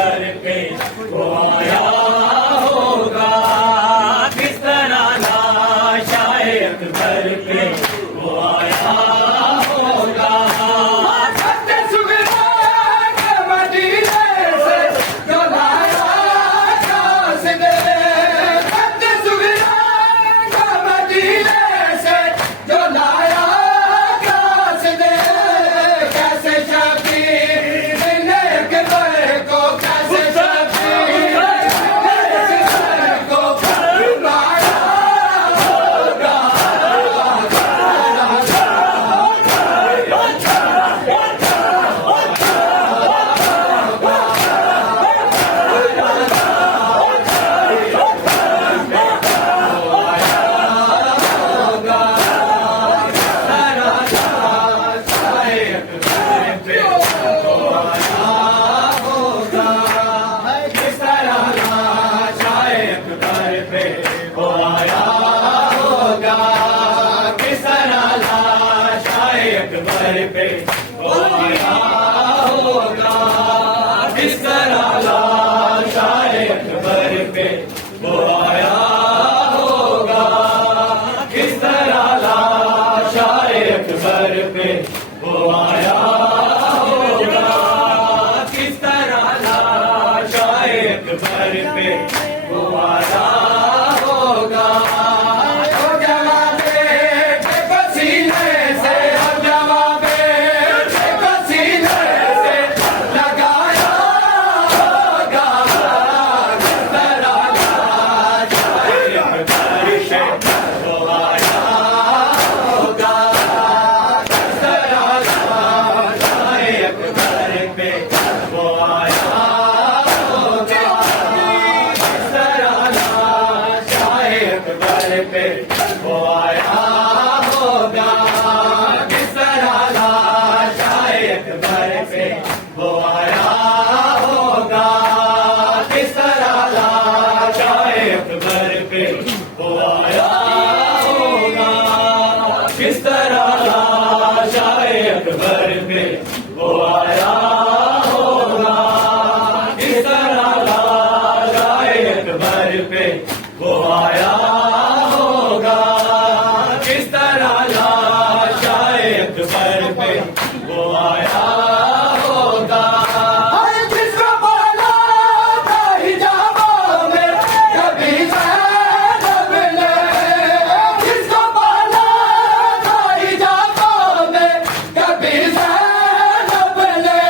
अकबर पे वो आया होगा, किस तरह लाशाए अकबर पे वो आया होगा। सत्य सुगरा के मदीने से जो लाया कासिदे, सत्य सुगरा के मदीने से जो लाया कासिदे, कैसे शबीर ने अकबर को, कैसे शबीर ने अकबर को फरमाया होगा। किस तरह लाशाए अकबर पे वो आया होगा, किस तरह लाशाए अकबर पे वो आया होगा, किस तरह लाशाए अकबर पे वो आया होगा, किस तरह लाशाए अकबर पे वो आया होगा, किस तरह लाशाए अकबर पे वो आया होगा। ओ जवाबे पसीने से, ओ जवाबे पसीने से लगाया होगा, किस तरह लाशाए अकबर पे वो आया होगा, किस तरह लाशाए अकबर पे वो आया होगा, किस तरह लाशाए अकबर पे वो आया होगा, किस तरह लाशाए अकबर पे वो आया होगा, किस तरह लाशाए अकबर पे वो आया होगा, किस तरह लाशाए अकबर पे वो आया होगा, किस तरह लाशाए अकबर पे वो आया होगा, किस तरह लाशाए अकबर पे वो आया होगा। अरे जिसको बोला था हिजाबों में कभी ज़ैनब ने, जिसको बोला था हिजाबों में कभी ज़ैनब ने,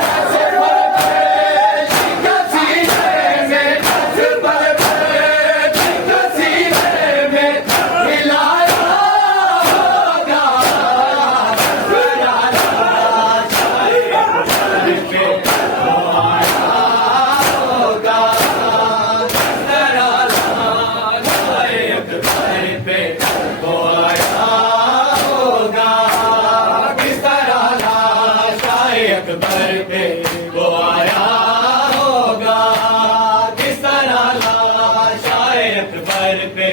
कैसे परवरिश का सीने में, कैसे परवरिश का सीने में मिलाया होगा, किस तरह लाशाए पे वो आया होगा, किस तरह लाशाए अकबर पे वो आया होगा, किस तरह लाशाए अकबर पे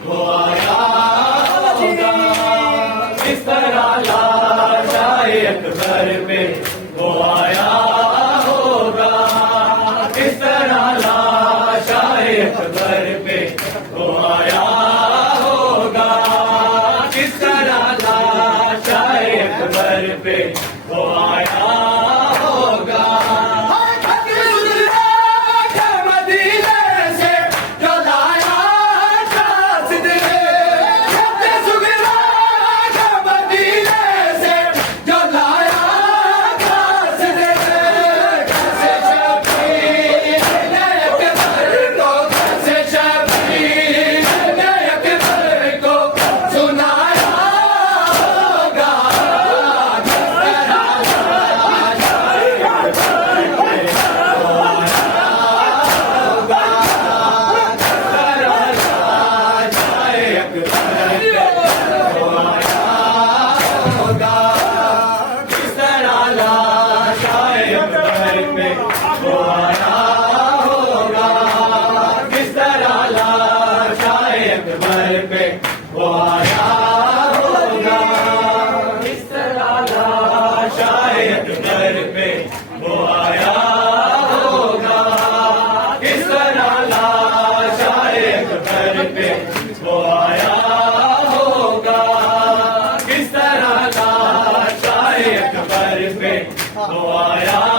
वो आया होगा, किस तरह लाशाए अकबर पे वो आया होगा, किस तरह लाशाए अकबर पे वो आया होगा, किस तरह लाशाए अकबर पे वो आया होगा, किस तरह लाशाए अकबर पे वो आया होगा। सत्य सुगरा के मदीने से जो लाया कासिदे, सत्य सुगरा के मदीने से जो लाया कासिदे, कैसे शबीर ने अकबर को, कैसे शबीर ने अकबर को सुनाया होगा, किस तरह शायद घर पे वो आया पे तो आया